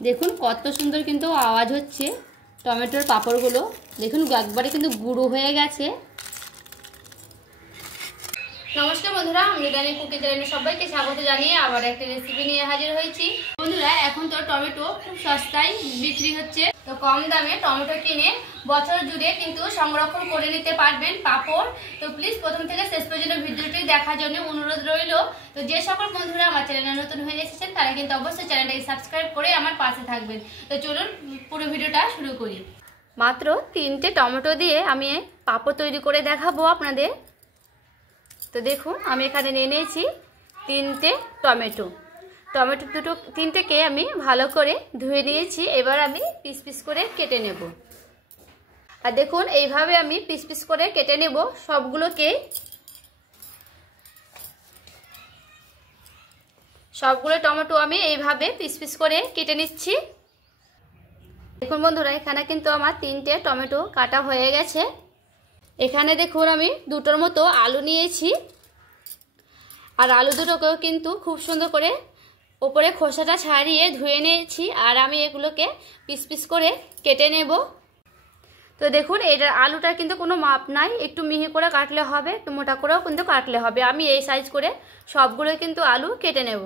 দেখুন কত সুন্দর কিন্তু আওয়াজ হচ্ছে টমেটোর পাঁপড়গুলো। দেখুন একবারে কিন্তু গুঁড়ো হয়ে গেছে। নমস্কার বন্ধুরা, আমি জানি কুকি চ্যানেলে সবাইকে স্বাগত জানিয়ে আবার একটা রেসিপি নিয়ে হাজির হয়েছি। বন্ধুরা, এখন তো টমেটো খুব সস্তায় বিক্রি হচ্ছে, তো কম দামে টমেটো কিনে বছর জুড়ে কিন্তু সংরক্ষণ করে নিতে পারবেন পাঁপড়। তো প্লিজ প্রথম থেকে শেষ পর্যন্ত ভিডিওটি দেখার জন্য অনুরোধ রইল। তো যে সকল বন্ধুরা আমার চ্যানেলে নতুন হয়ে এসেছেন তারা কিন্তু অবশ্যই চ্যানেলটাকে সাবস্ক্রাইব করে আমার পাশে থাকবেন। তো চলুন পুরো ভিডিওটা শুরু করি। মাত্র 3টে টমেটো দিয়ে আমি পাঁপড় তৈরি করে দেখাবো আপনাদের। তো দেখুন আমি এখানে নিয়ে নিয়েছি 3টে টমেটো। তিনটেকে আমি ভালো করে ধুয়ে নিয়েছি। এবার আমি পিস পিস করে কেটে নেব। আর দেখুন এইভাবে আমি পিস পিস করে কেটে নেব সবগুলো টমেটো আমি এইভাবে পিস পিস করে কেটে নিচ্ছি। দেখুন বন্ধুরা, এখানে কিন্তু আমার 3টে টমেটো কাটা হয়ে গেছে। এখানে দেখুন আমি 2টোর মতো আলু নিয়েছি। আর আলু দুটোকেও কিন্তু খুব সুন্দর করে ওপরে খোসাটা ছাড়িয়ে ধুয়ে নিয়েছি। আর আমি এগুলোকে পিস পিস করে কেটে নেব। তো দেখুন এটা আলুটার কিন্তু কোনো মাপ নাই, একটু মিহি করে কাটলে হবে, একটু মোটা করেও কিন্তু কাটলে হবে। আমি এই সাইজ করে সবগুলো কিন্তু আলু কেটে নেব।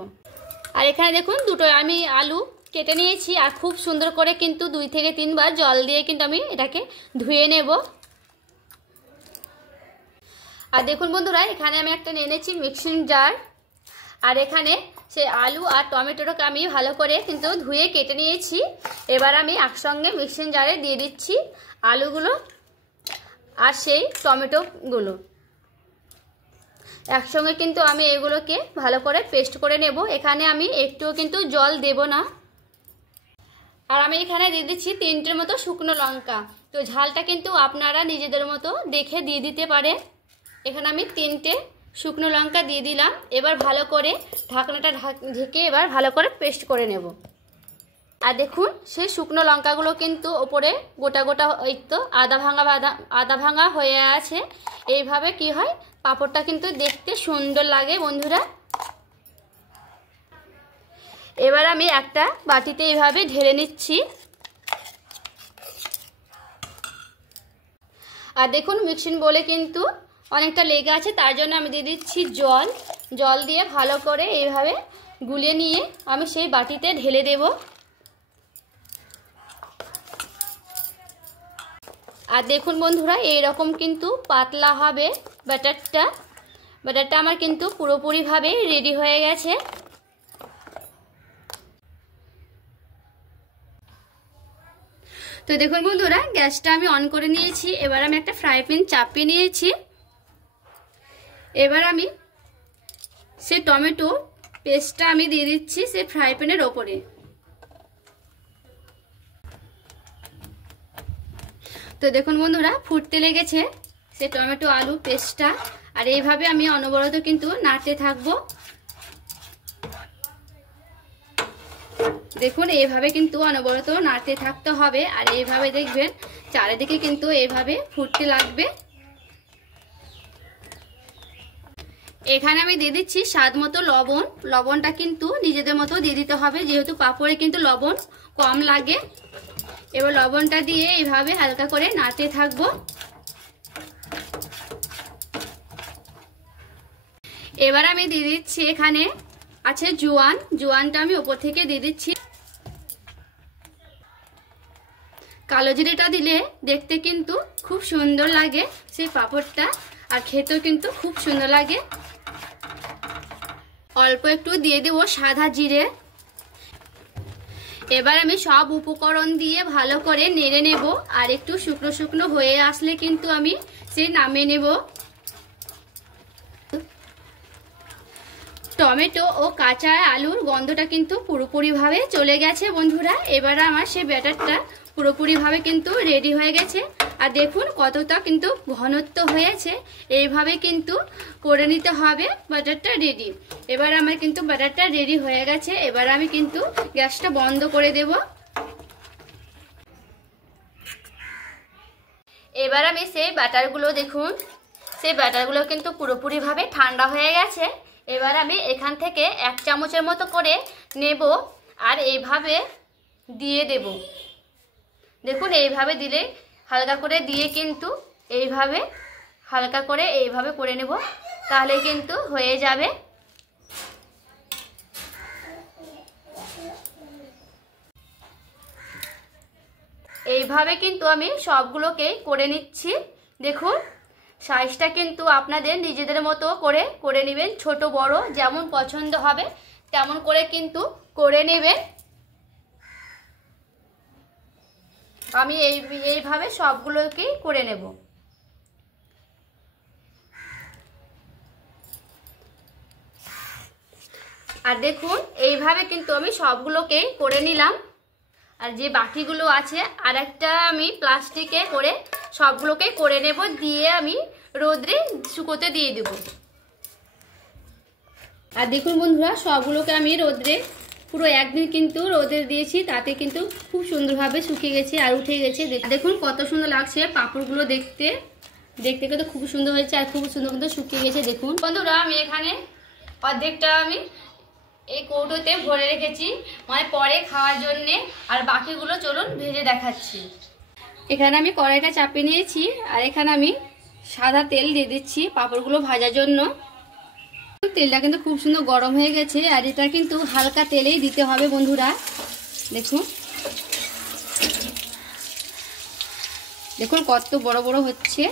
আর এখানে দেখুন 2টো আমি আলু কেটে নিয়েছি। আর খুব সুন্দর করে কিন্তু 2 থেকে 3 বার জল দিয়ে কিন্তু আমি এটাকে ধুয়ে নেব। আর দেখুন বন্ধুরা, এখানে আমি একটা নিয়ে নিয়েছি মিক্সিং জার। আর এখানে সেই আলু আর টমেটোটাকে আমি ভালো করে কিন্তু ধুয়ে কেটে নিয়েছি। এবার আমি একসঙ্গে মিক্সিং জারে দিয়ে দিচ্ছি আলুগুলো আর সেই টমেটোগুলো। একসঙ্গে কিন্তু আমি এগুলোকে ভালো করে পেস্ট করে নেব। এখানে আমি একটুও কিন্তু জল দেব না। আর আমি এখানে দিয়ে দিচ্ছি 3টের মতো শুকনো লঙ্কা। তো ঝালটা কিন্তু আপনারা নিজেদের মতো দেখে দিয়ে দিতে পারেন। এখানে আমি 3টে শুকনো লঙ্কা দিয়ে দিলাম। এবার ভালো করে ঢাকনাটা ঢেকে এবার ভালো করে পেস্ট করে নেব। আর দেখুন সেই শুকনো লঙ্কাগুলো কিন্তু ওপরে গোটা গোটা তো আদা ভাঙা হয়ে আছে। এইভাবে কি হয়, পাঁপড়টা কিন্তু দেখতে সুন্দর লাগে বন্ধুরা। এবার আমি একটা বাটিতে এইভাবে ঢেলে নিচ্ছি। আর দেখুন মিক্সিং বলে কিন্তু অনেকটা লেগে আছে, তার জন্য আমি দিয়ে দিচ্ছি জল দিয়ে ভালো করে এইভাবে গুলিয়ে নিয়ে আমি সেই বাটিতে ঢেলে দেব। আর দেখুন বন্ধুরা, এইরকম কিন্তু পাতলা হবে ব্যাটারটা আমার কিন্তু পুরোপুরিভাবে রেডি হয়ে গেছে। তো দেখুন বন্ধুরা, গ্যাসটা আমি অন করে নিয়েছি। এবার আমি একটা ফ্রাই প্যান চাপিয়ে নিয়েছি। এবার আমি সে টমেটো পেস্টটা আমি দিয়ে দিচ্ছি সে ফ্রাই প্যানের ওপরে। তো দেখুন বন্ধুরা, ফুটতে লেগেছে সে টমেটো আলু পেস্টটা। আর এইভাবে আমি অনবরত কিন্তু নাড়তে থাকবো। দেখুন এইভাবে কিন্তু অনবরত নাড়তে থাকতে হবে। আর এইভাবে দেখবেন চারিদিকে কিন্তু এইভাবে ফুটতে লাগবে। এখানে আমি দিয়ে দিচ্ছি স্বাদ মতো লবণ। লবণটা কিন্তু নিজেদের মতো দিয়ে দিতে হবে, যেহেতু পাঁপড়ে কিন্তু লবণ কম লাগে। এবার লবণটা দিয়ে এইভাবে হালকা করে নাড়তে থাকবো। এবার আমি দিয়ে দিচ্ছি এখানে আছে জোয়ানটা আমি ওপর থেকে দিয়ে দিচ্ছি। কালো জিরেটা দিলে দেখতে কিন্তু খুব সুন্দর লাগে সেই পাঁপড়টা, আর খেতেও কিন্তু খুব সুন্দর লাগে। অল্প একটু দিয়ে দেবো সাদা জিরে। এবার আমি সব উপকরণ দিয়ে ভালো করে নেড়ে নেব। আর একটু শুকনো শুকনো হয়ে আসলে কিন্তু আমি সেই নামিয়ে নেব। টমেটো ও কাঁচা আলুর গন্ধটা কিন্তু পুরোপুরিভাবে চলে গেছে বন্ধুরা। এবার আমার সেই ব্যাটারটা পুরোপুরিভাবে কিন্তু রেডি হয়ে গেছে। আর দেখুন কতটা কিন্তু ঘনত্ব হয়েছে। এইভাবে কিন্তু করে নিতে হবে ব্যাটারটা রেডি। এবার আমার কিন্তু ব্যাটারটা রেডি হয়ে গেছে। এবার আমি কিন্তু গ্যাসটা বন্ধ করে দেব। এবার আমি সেই ব্যাটারগুলো দেখুন সেই ব্যাটারগুলো কিন্তু পুরোপুরিভাবে ঠান্ডা হয়ে গেছে। এবার আমি এখান থেকে 1 চামচের মতো করে নেব। আর এইভাবে দিয়ে দেব। দেখুন এইভাবে দিলে হালকা করে দিয়ে কিন্তু এইভাবে হালকা করে এইভাবে করে নেব, তাহলে কিন্তু হয়ে যাবে। এইভাবে কিন্তু আমি সবগুলোকেই করে নিচ্ছি। দেখুন সাইজটা কিন্তু আপনাদের নিজেদের মতো করে নেবেন, ছোট বড় যেমন পছন্দ হবে তেমন করে কিন্তু করে নেবেন। আমি এইভাবে সবগুলোকেই করে নেব। আর দেখুন এইভাবে কিন্তু আমি সবগুলোকেই করে নিলাম। আর যে বাকিগুলো আছে আর একটা আমি প্লাস্টিকে করে সবগুলোকে করে নেব, দিয়ে আমি রোদ্রে শুকোতে দিয়ে দেব। আর দেখুন বন্ধুরা সবগুলোকে আমি রোদ্রে পুরো একদিন কিন্তু রোদে দিয়েছি, তাতে কিন্তু খুব সুন্দরভাবে শুকিয়ে গেছে আর উঠে গেছে। দেখুন কত সুন্দর লাগছে পাঁপড়গুলো দেখতে কিন্তু খুব সুন্দর হয়েছে আর খুব সুন্দর কিন্তু শুকিয়ে গেছে। দেখুন বন্ধুরা আমি এখানে অর্ধেকটা আমি এই কৌটোতে ভরে রেখেছি, মানে পরে খাওয়ার জন্যে, আর বাকিগুলো চলুন ভেজে দেখাচ্ছি। এখানে আমি কড়াইটা চাপিয়ে নিয়েছি আর এখানে আমি সাদা তেল দিয়ে দিচ্ছি পাঁপড়গুলো ভাজার জন্য। তেলটা কিন্তু খুব সুন্দর গরম হয়ে গেছে আর এটা কিন্তু হালকা তেলেই দিতে হবে বন্ধুরা। দেখুন দেখুন কত বড় বড় হচ্ছে।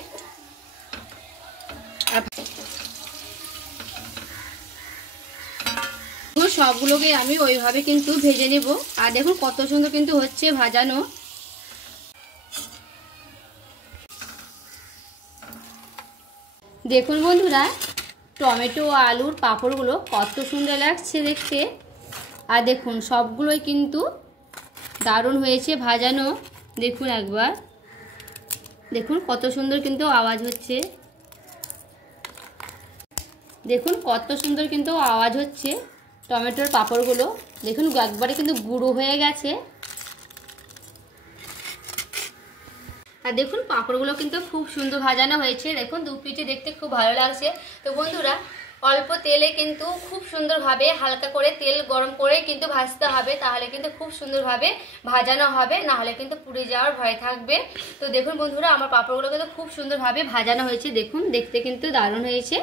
সবগুলোকে আমি ওইভাবে কিন্তু ভেজে নেব। আর দেখুন কত সুন্দর কিন্তু হচ্ছে ভাজানো। দেখুন বন্ধুরা টমেটো আলুর পাঁপড়গুলো কত সুন্দর লাগছে দেখতে। আর দেখুন সবগুলোই কিন্তু দারুণ হয়েছে ভাজানো। দেখুন একবার দেখুন কত সুন্দর কিন্তু আওয়াজ হচ্ছে। দেখুন কত সুন্দর কিন্তু আওয়াজ হচ্ছে টমেটোর পাঁপড়গুলো। দেখুন একবারে কিন্তু গুঁড়ো হয়ে গেছে। আর দেখুন পাঁপড়গুলো কিন্তু খুব সুন্দর ভাজানো হয়েছে। দেখুন দু পিঠে দেখতে খুব ভালো লাগছে। তো বন্ধুরা অল্প তেলে কিন্তু খুব সুন্দরভাবে হালকা করে তেল গরম করে কিন্তু ভাজতে হবে, তাহলে কিন্তু খুব সুন্দরভাবে ভাজানো হবে, না হলে কিন্তু পুড়ে যাওয়ার ভয় থাকবে। তো দেখুন বন্ধুরা আমার পাঁপড়গুলো কিন্তু খুব সুন্দরভাবে ভাজানো হয়েছে। দেখুন দেখতে কিন্তু দারুণ হয়েছে।